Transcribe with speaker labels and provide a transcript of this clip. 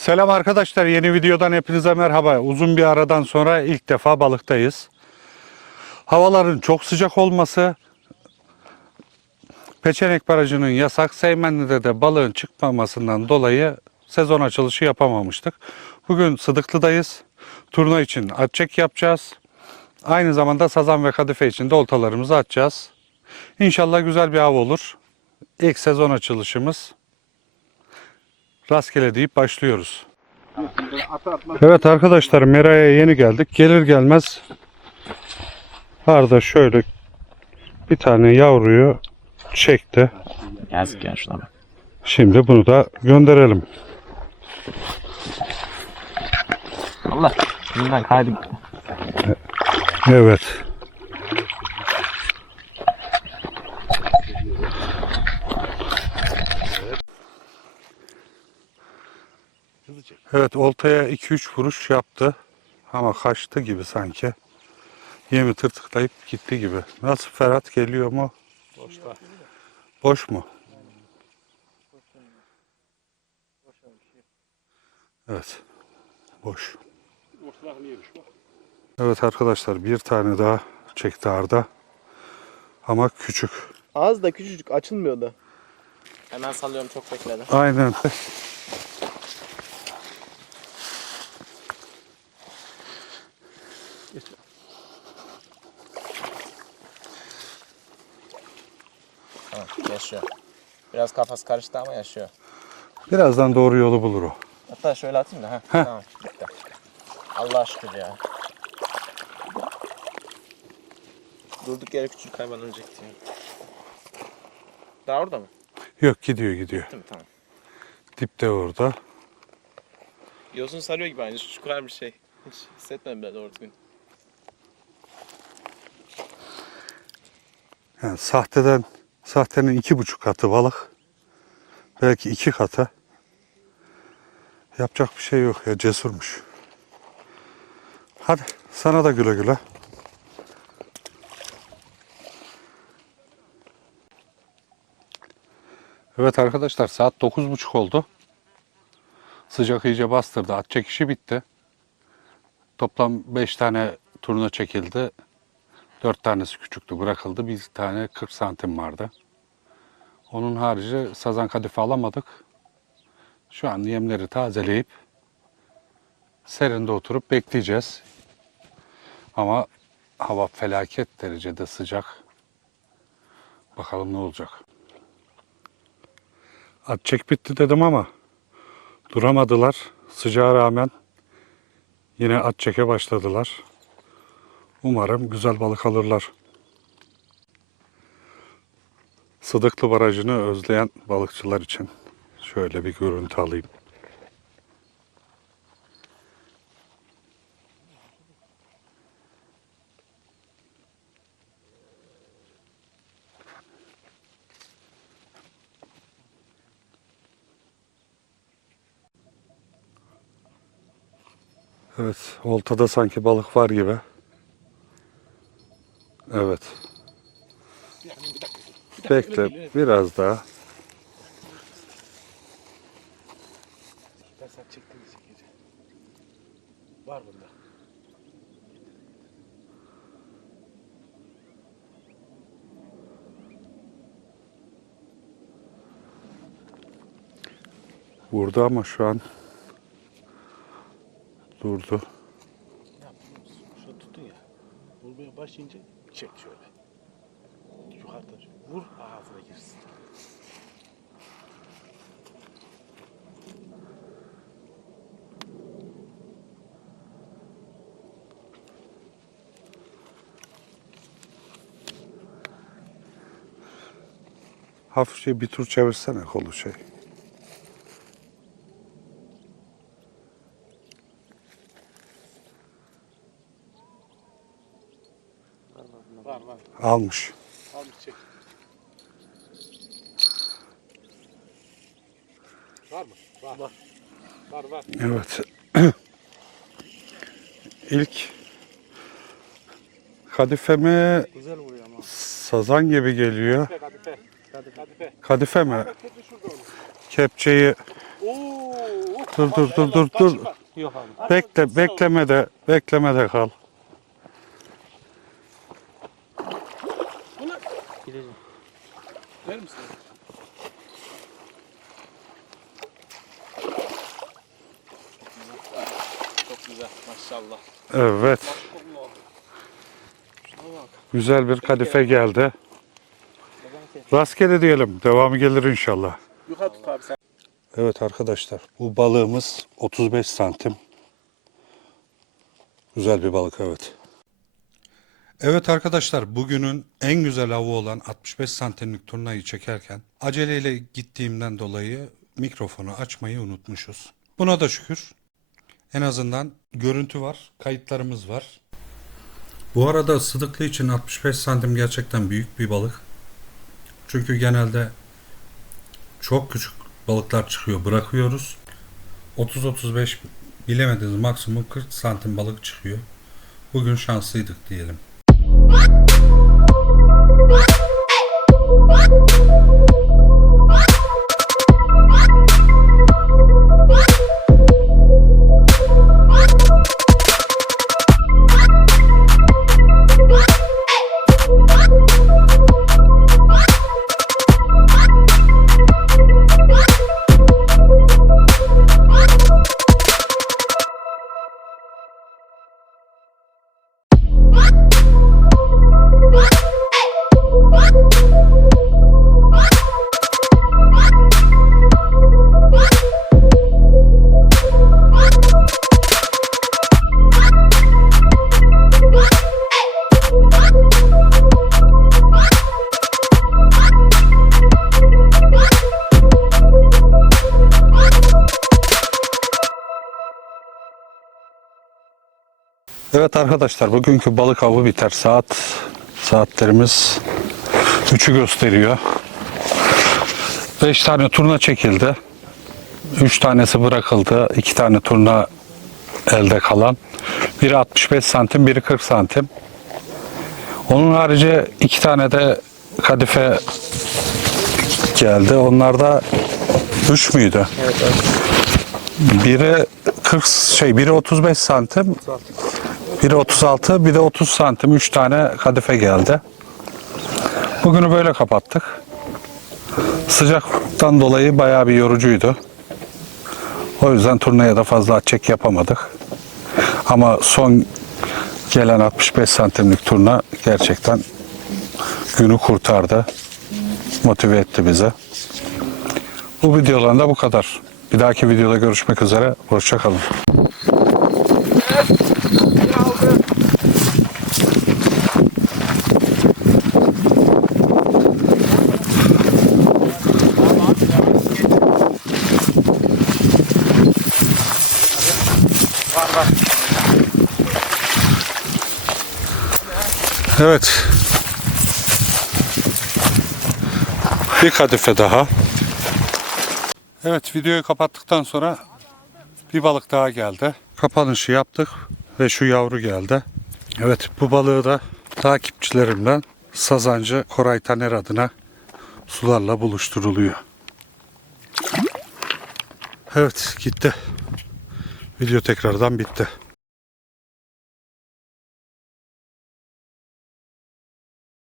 Speaker 1: Selam arkadaşlar. Yeni videodan hepinize merhaba. Uzun bir aradan sonra ilk defa balıktayız. Havaların çok sıcak olması, Peçenek Barajı'nın yasak, Seymenli'de de balığın çıkmamasından dolayı sezon açılışı yapamamıştık. Bugün Sıdıklı'dayız. Turna için atçek yapacağız. Aynı zamanda sazan ve kadife için de oltalarımızı atacağız. İnşallah güzel bir av olur. İlk sezon açılışımız. Rastgele deyip başlıyoruz. Evet arkadaşlar Mera'ya yeni geldik. Gelir gelmez Arda şöyle bir tane yavruyu çekti.
Speaker 2: Yazık ya şuna bak.
Speaker 1: Şimdi bunu da gönderelim.
Speaker 2: Allah. Bundan kaydı gitti.
Speaker 1: Evet. Evet oltaya 2-3 vuruş yaptı. Ama kaçtı gibi sanki. Yemi tırtıklayıp gitti gibi. Nasıl Ferhat geliyor mu?
Speaker 3: Boşta.
Speaker 1: Boş mu? Evet. Boş. Evet arkadaşlar bir tane daha çekti Arda. Ama küçük.
Speaker 4: Ağız da küçücük açılmıyordu.
Speaker 2: Hemen sallıyorum çok bekledi.
Speaker 1: Aynen.
Speaker 2: Tamam yaşıyor. Biraz kafası karıştı ama yaşıyor.
Speaker 1: Birazdan doğru yolu bulur o.
Speaker 2: Hatta şöyle atayım da. Heh, tamam bitti. Allah şükür ya. Durduk yere küçük hayvan ölecekti. Daha orada mı?
Speaker 1: Yok gidiyor gidiyor.
Speaker 2: Değil mi? Tamam.
Speaker 1: Dipte orada.
Speaker 2: Yosun sarıyor gibi aynı. Şu çukur bir şey. Hiç hissetmedim ben doğru düzgün.
Speaker 1: Yani sahteden sahtenin iki buçuk katı balık. Belki iki katı. Yapacak bir şey yok ya cesurmuş. Hadi sana da güle güle. Evet arkadaşlar saat dokuz buçuk oldu. Sıcak iyice bastırdı. At çekişi bitti. Toplam 5 tane turna çekildi. 4 tanesi küçüktü bırakıldı. Bir tane 40 santim vardı. Onun harici sazan kadife alamadık. Şu an yemleri tazeleyip serinde oturup bekleyeceğiz. Ama hava felaket derecede sıcak. Bakalım ne olacak. At çek bitti dedim ama duramadılar. Sıcağa rağmen yine at çeke başladılar. Umarım güzel balık alırlar. Sıdıklı Barajı'nı özleyen balıkçılar için şöyle bir görüntü alayım. Evet, oltada sanki balık var gibi. Evet. Bekle biraz daha.
Speaker 3: Var bunda.
Speaker 1: Vurdu ama şu an durdu.
Speaker 3: Şunu tutun ya. Vurmaya başlayınca çek şöyle. Yukarıdan. Vur ağzına girsin.
Speaker 1: Hafifçe bir tur çevirsene kolu şey. Almış.
Speaker 3: Al çek. Var mı? Var. Var var. var.
Speaker 1: Evet. İlk kadife mi
Speaker 3: Güzel vuruyor ama.
Speaker 1: sazan gibi geliyor.
Speaker 3: Kadife kadife. Kadife. Kadife.
Speaker 1: Mi? Kepçeyi
Speaker 3: Oo.
Speaker 1: Dur dur dur dur dur.
Speaker 2: Yok abi.
Speaker 1: Bekle beklemede beklemede kal.
Speaker 3: Güzel maşallah.
Speaker 1: Evet. Güzel bir kadife geldi. Rastgele diyelim. Devamı gelir inşallah.
Speaker 3: Yukarı tut abi sen.
Speaker 1: Evet arkadaşlar. Bu balığımız 35 santim. Güzel bir balık evet. Evet arkadaşlar bugünün en güzel avı olan 65 santimlik turnayı çekerken aceleyle gittiğimden dolayı mikrofonu açmayı unutmuşuz. Buna da şükür. En azından görüntü var, kayıtlarımız var. Bu arada sıdıklı için 65 santim gerçekten büyük bir balık. Çünkü genelde çok küçük balıklar çıkıyor bırakıyoruz. 30-35 bilemediğiniz maksimum 40 santim balık çıkıyor. Bugün şanslıydık diyelim. Evet arkadaşlar bugünkü balık avı biter. Saat saatlerimiz 3'ü gösteriyor. 5 tane turna çekildi. 3 tanesi bırakıldı. 2 tane turna elde kalan. Biri 65 santim, biri 40 santim. Onun harici 2 tane de kadife geldi. Onlar da 3 müydü?
Speaker 2: Evet abi.
Speaker 1: Biri 40 şey biri 35 santim. Biri 36, bir de 30 santim. 3 tane kadife geldi. Bugünü böyle kapattık. Sıcaktan dolayı bayağı bir yorucuydu. O yüzden turnaya da fazla çek yapamadık. Ama son gelen 65 santimlik turna gerçekten günü kurtardı. Motive etti bizi. Bu videoların da bu kadar. Bir dahaki videoda görüşmek üzere. Hoşçakalın. Evet. Bir kadife daha. Evet videoyu kapattıktan sonra bir balık daha geldi. Kapanışı yaptık ve şu yavru geldi. Evet bu balığı da takipçilerimden Sazancı Koray Taner adına sularla buluşturuluyor. Evet gitti. Video tekrardan bitti.